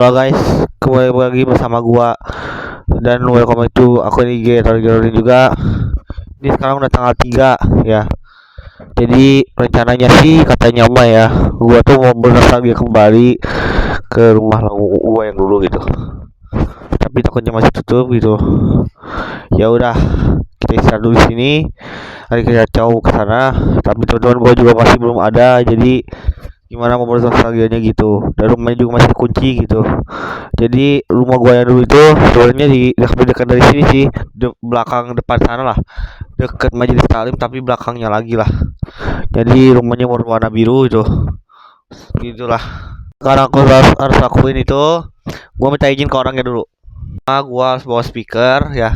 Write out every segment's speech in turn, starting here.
Halo guys, kembali lagi bersama gua dan welcome to aku di Gator juga. Ini sekarang udah tanggal 3 ya. Jadi rencananya sih katanya Oma ya, gua tuh mau bernostalgia kembali ke rumah gua yang dulu gitu. Tapi takutnya masih tutup gitu. Ya udah, kita istirahat dulu di sini. Nanti kita jauh ke sana. Tapi teman-teman gua juga masih belum ada, jadi gimana mau bernostalgianya gitu. Dan rumahnya juga masih kunci gitu. Jadi rumah gua yang dulu itu sebenarnya di dekat dari sini sih, belakang depan sana lah, deket Majelis Taklim tapi belakangnya lagi lah. Jadi rumahnya warna biru itu, gitulah. Sekarang aku harus lakuin itu, gua minta izin ke orangnya dulu. Gua harus bawa speaker ya,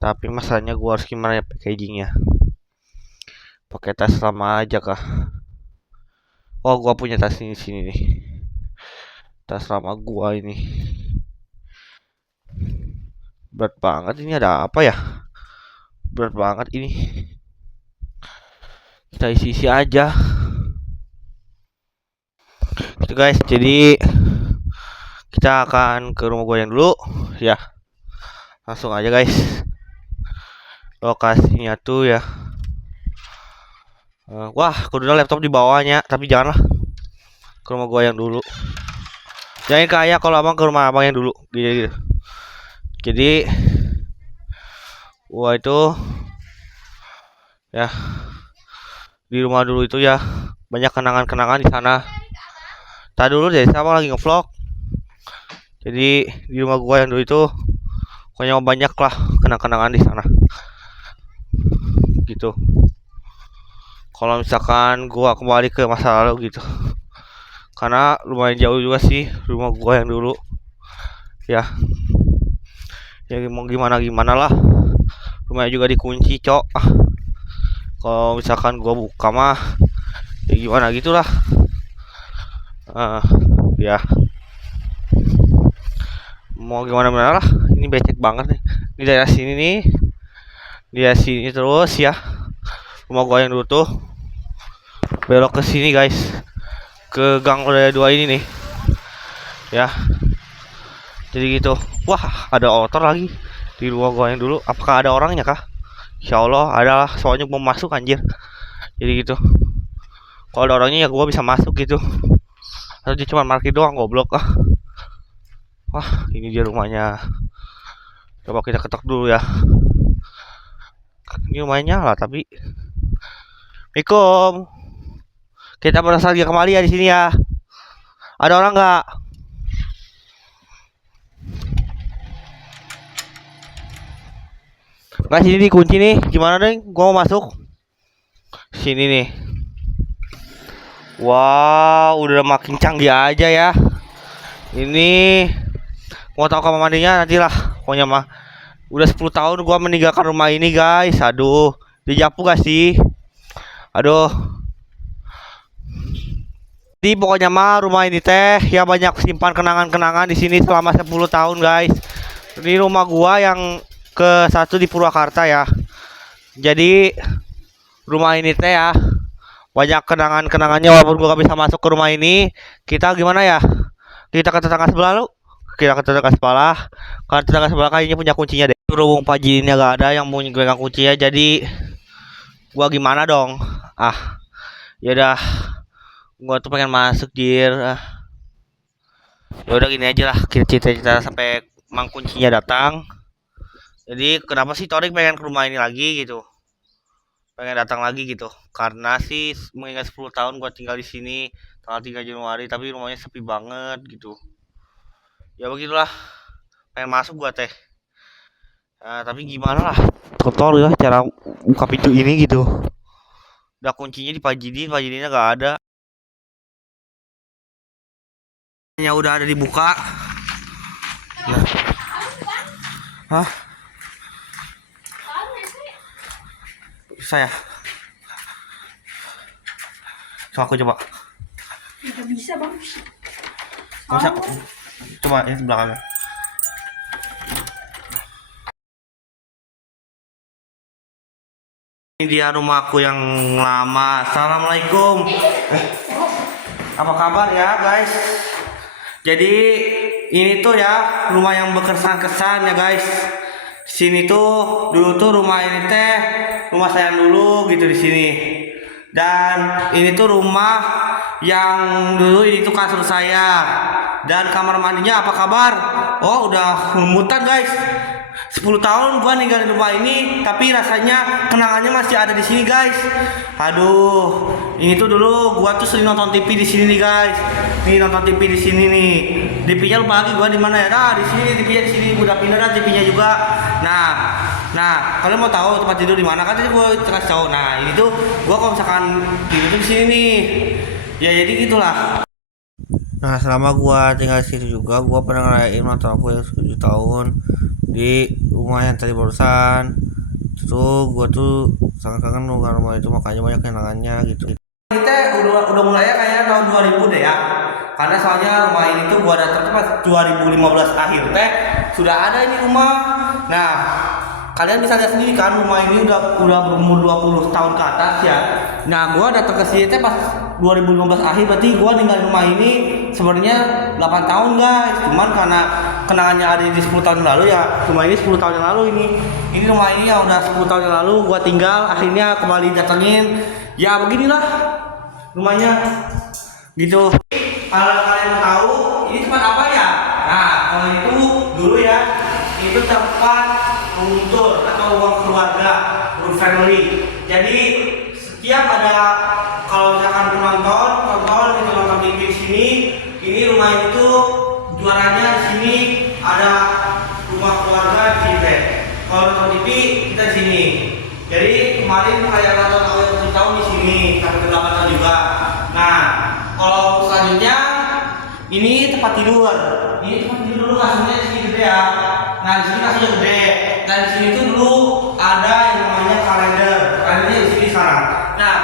tapi masalahnya gua harus gimana ya packagingnya? Pakai tas sama aja kah? Oh, gua punya tas ini sini nih, tas lama gua ini. Berat banget ini, ada apa ya? Berat banget ini. Kita isi aja gitu guys. Jadi kita akan ke rumah gue yang dulu ya, langsung aja guys. Lokasinya tuh ya, wah kudunya laptop di bawahnya, tapi janganlah ke rumah gue yang dulu. Jangan kayak kalau abang ke rumah abang yang dulu gitu. Jadi wah itu ya, di rumah dulu itu ya banyak kenangan-kenangan di sana. Tadi dulu deh sama lagi ngevlog. Jadi di rumah gua yang dulu itu pokoknya banyak lah kenang-kenangan di sana gitu. Kalau misalkan gua kembali ke masa lalu gitu, karena lumayan jauh juga sih rumah gua yang dulu ya. Ya mau gimana lah, rumahnya juga dikunci cok. Kalau misalkan gua buka mah ya gimana gitulah. Ya mau gimana lah, ini becek banget nih di daerah sini nih, di daerah sini terus ya. Rumah gua yang dulu tuh belok ke sini guys, ke gang Roda 2 ini nih ya. Jadi gitu. Wah, ada motor lagi di rumah gua yang dulu. Apakah ada orangnya kah? Insya Allah adalah, soalnya mau masuk anjir. Jadi gitu. Kalau ada orangnya ya gua bisa masuk gitu. Atau dia cuma parkir doang, goblok ah. Wah, ini dia rumahnya. Coba kita ketok dulu ya. Ini rumahnya lah tapi. Assalamualaikum. Kita bernostalgia kembali ya di sini ya. Ada orang nggak? Nggak, sini dikunci nih. Gimana deh? Gua mau masuk. Sini nih. Wow, udah makin canggih aja ya. Ini mau tahu kamar mandinya nantilah. Pokoknya mah udah 10 tahun gua meninggalkan rumah ini, guys. Aduh, dijapu gak sih? Aduh. Di pokoknya mah rumah ini teh ya banyak simpan kenangan-kenangan di sini selama 10 tahun, guys. Ini rumah gua yang ke satu di Purwakarta ya. Jadi rumah ini teh ya banyak kenangan-kenangannya, walaupun gua gak bisa masuk ke rumah ini. Kita gimana ya? Kita ke tetangga sebelah lu. Kita ke tetangga sebelah. Karena tetangga sebelah kayaknya punya kuncinya deh. Berhubung Pak Jinnya gak ada yang punya pegang kuncinya, jadi gua gimana dong? Ya udah, gua tuh pengen masuk dir. Ya udah gini aja lah, kita cerita-cerita sampai mang kuncinya datang. Jadi kenapa sih Torik pengen ke rumah ini lagi gitu? Pengen datang lagi gitu. Karena sih mengingat 10 tahun gua tinggal di sini tanggal 3 Januari, tapi rumahnya sepi banget gitu. Ya begitulah, pengen masuk gua teh. Tapi gimana lah, kotor ya cara buka pintu ini gitu. Udah kuncinya di Pajidinnya gak ada. Ya udah ada dibuka. Nah. Hah? Saya. So aku coba. Nggak bisa bang. Bisa. Coba ya belakangnya. Ini dia rumahku yang lama. Assalamualaikum. Apa kabar ya guys? Jadi ini tuh ya rumah yang berkesan-kesan ya guys. Sini tuh dulu tuh rumah ini teh rumah saya dulu gitu di sini. Dan ini tuh rumah yang dulu ini tuh kasur saya. Dan kamar mandinya apa kabar? Oh udah lumutan guys. 10 tahun gua ninggalin rumah ini, tapi rasanya kenangannya masih ada di sini guys. Aduh, ini tuh dulu gua tuh sering nonton TV di sini nih guys. Nih nonton TV di sini nih. TV-nya lupa lagi gua di mana ya? Nah, di sini TV-nya di sini udah pindah dah TV-nya juga. Nah, kalian mau tahu tempat tidur di mana kan tadi gua kasih tahu. Nah, ini tuh gua kalau misalkan tidur tuh di sini nih. Ya jadi gitulah. Nah, selama gua tinggal di situ juga, gua pernah ngerayain ulang tahun aku yang 7 tahun di rumah yang tadi barusan. Terus gua tuh sangat kangen dengan rumah itu, makanya banyak kenangannya gitu. Kita udah mulai ya kayaknya tahun 2000 deh ya. Karena soalnya rumah ini tuh gua datang tuh pas 2015 akhir teh sudah ada ini rumah. Nah, kalian bisa lihat sendiri kan rumah ini udah berumur 20 tahun ke atas ya. Nah, gua datang ke sini teh pas 2015 akhir, berarti gua ninggalin rumah ini sebenarnya 8 tahun guys. Cuman karena kenangannya ada di 10 tahun yang lalu ya, rumah ini 10 tahun yang lalu ini. Ini rumah ini yang udah 10 tahun yang lalu gua tinggal, akhirnya kembali datengin. Ya beginilah rumahnya. Gitu. Kalau kalian mau tahu ini tempat apa ya? Nah, kalau itu dulu ya, itu tempat room tour atau ruang keluarga, room family. Jadi setiap ada kalau misalkan penonton itu nonton TV di sini, ini rumah itu juaranya di sini ada rumah keluarga di sini. Kalau nonton TV kita di sini. Jadi kemarin kayak nonton awal 7 tahun di sini sampai 8 tahun juga. Nah, kalau selanjutnya ini tempat tidur. Ini tempat tidur dulu kasurnya di sini gede ya. Nah, di sini kasurnya gede. Dan di sini tuh dulu ada yang namanya kalender. Kalendernya di sini sekarang. Nah,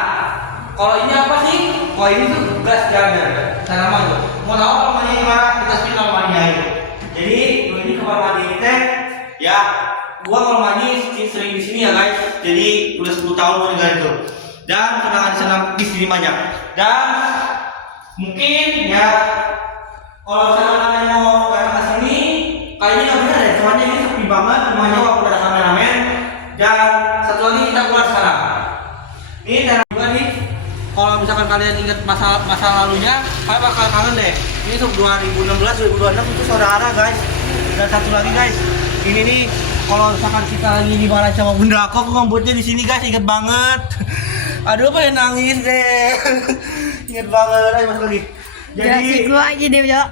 kalau ini apa sih? Oh ini tuh gas calender. Cara nama tuh. Mau tahu kalau mandinya gimana? Kita spill kalau mandinya itu. Jadi ini kamar mandi ini teh, ya. Gua kalau mandi sering di sini ya guys. Jadi udah 10 tahun gua tinggal itu. Dan kenangan di sana di sini banyak. Dan mungkin ya kalau misalkan kalian mau datang ke sini, kayaknya nggak benar deh. Soalnya ini sepi banget rumahnya walaupun ada kameramen. Dan satu lagi kita keluar sekarang. Ini cara juga nih. Kalau misalkan kalian ingat masa lalunya, kalian bakal kangen deh. Ini tuh 2016, 2026 itu saudara guys. Dan satu lagi guys, ini nih kalau misalkan kita lagi dimarahin sama bunda aku ngambutnya di sini guys, inget banget. Aduh pengen nangis deh. Inget banget, ayo masuk lagi. Jadi gua aja deh, Jok.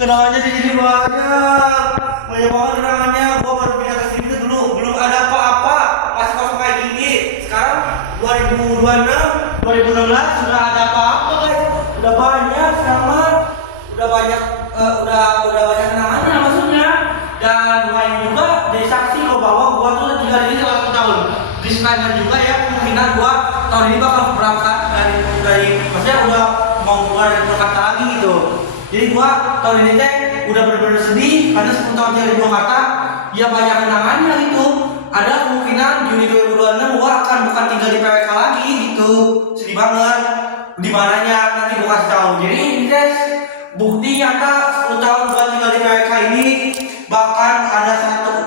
kenangannya jadi banyak banget kenangannya. Gua baru pindah ke sini tuh dulu belum ada apa-apa, masih kosong kayak gini. Sekarang 2026, 2016 sudah ada apa-apa guys. Udah banyak kamar, udah banyak kenangannya maksudnya. Dan rumah ini juga dari saksi lo bahwa gua tuh tinggal di sini selama 1 tahun. Disclaimer juga ya, kemungkinan gua tahun ini bakal berangkat dari maksudnya udah mau keluar dari Jakarta lagi gitu. Jadi gua tahun ini teh udah bener-bener sedih karena 10 tahun tinggal di Jakarta, ya banyak kenangannya gitu. Ada kemungkinan Juni 2026 gua akan bukan tinggal di PWK lagi gitu. Sedih banget. Di mananya nanti gua kasih tahu. Jadi ini guys, bukti nyata 10 tahun gua tinggal di PWK ini. Bahkan ada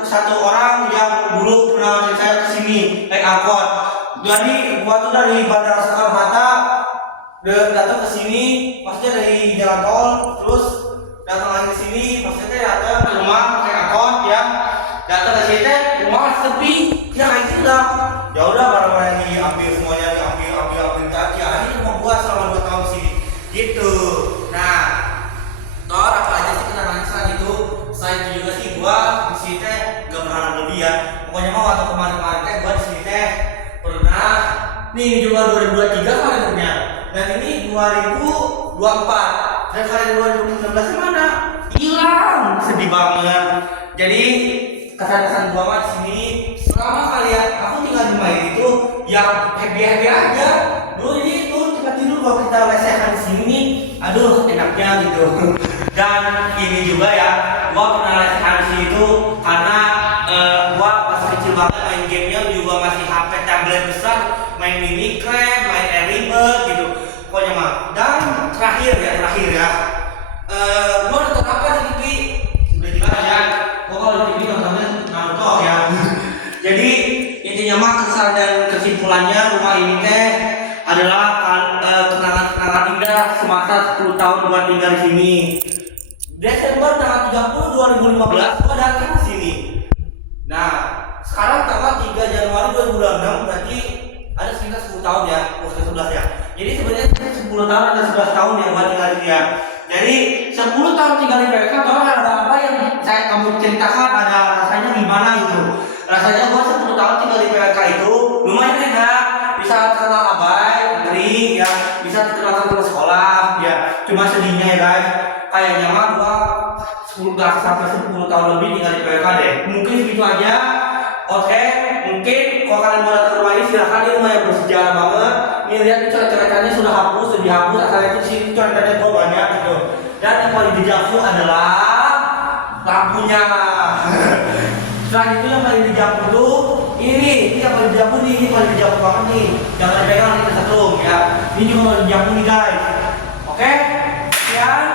satu orang yang dulu pernah ngajak saya kesini naik angkot. Jadi gua tuh dari Bandara Soekarno Hatta datang ke sini, maksudnya dari jalan tol, terus datang lagi ke sini, maksudnya datang ke rumah naik angkot ya. Datang ke sini rumah masih sepi, ya kayak gitu dah. Ya udah barang-barang yang diambil semuanya diambil tadi. Ya ini rumah gua selama 2 tahun di sini. Gitu. Nah, Tor apa aja sih kenangannya selain itu? Selain itu juga sih gua di sini teh gak berharap lebih ya. Pokoknya mau waktu kemarin teh gua di sini teh pernah nih juga 2023 kalendernya. Dan ini 2024. Dan kalender 2019 mana? Hilang. Sedih banget. Jadi kesan-kesan gua mah di sini selama kalian aku tinggal di rumah itu yang happy aja. Dulu ini tuh tempat tidur kalau kita lesehan di sini, aduh enaknya gitu. Dan ini juga ya, gua pernah lesehan di sini tuh karena gua pas kecil banget main gamenya juga masih HP tablet besar, main Minecraft, main Angry Birds gitu. Pokoknya mah. Dan terakhir ya, Gua nonton apa di TV? Udah jelas ya. Gua kalau di TV nontonnya Naruto ya. Jadi intinya mah kesan dan kesimpulannya rumah ini teh adalah kenangan-kenangan indah semasa 10 tahun gua tinggal di sini. Desember tanggal 30 2015 gua datang ke sini. Nah, sekarang tanggal 3 Januari 2026 berarti ada sekitar 10 tahun ya, 11 ya. Jadi sebenarnya 10 tahun ada 11 tahun yang gua tinggal di sini ya. Jadi 10 tahun tinggal di PK, kalau ada apa yang kamu ceritakan, ada rasanya gimana gitu. Rasanya gua 10 tahun tinggal di PK itu lumayan enak, bisa kenal abai, ngeri ya, bisa kenal teman sekolah ya. Cuma sedihnya ya guys, kayaknya mah gua 10 sampai 10 tahun lebih tinggal di PK deh. Mungkin segitu aja. Oke, mungkin kalau kalian mau datang ke rumah ini silahkan, ini rumah yang bersejarah banget. Ini lihat coret-coretannya sudah hapus, sudah dihapus. Asalnya itu sini coretannya gua banyak gitu. Dan yang paling dijafu adalah lampunya. Selain itu yang paling dijafu tuh ini yang paling dijafu nih, ini paling dijafu banget nih. Jangan dipegang, ini kesetrum ya. Ini juga paling dijafu nih guys. Oke, sekian.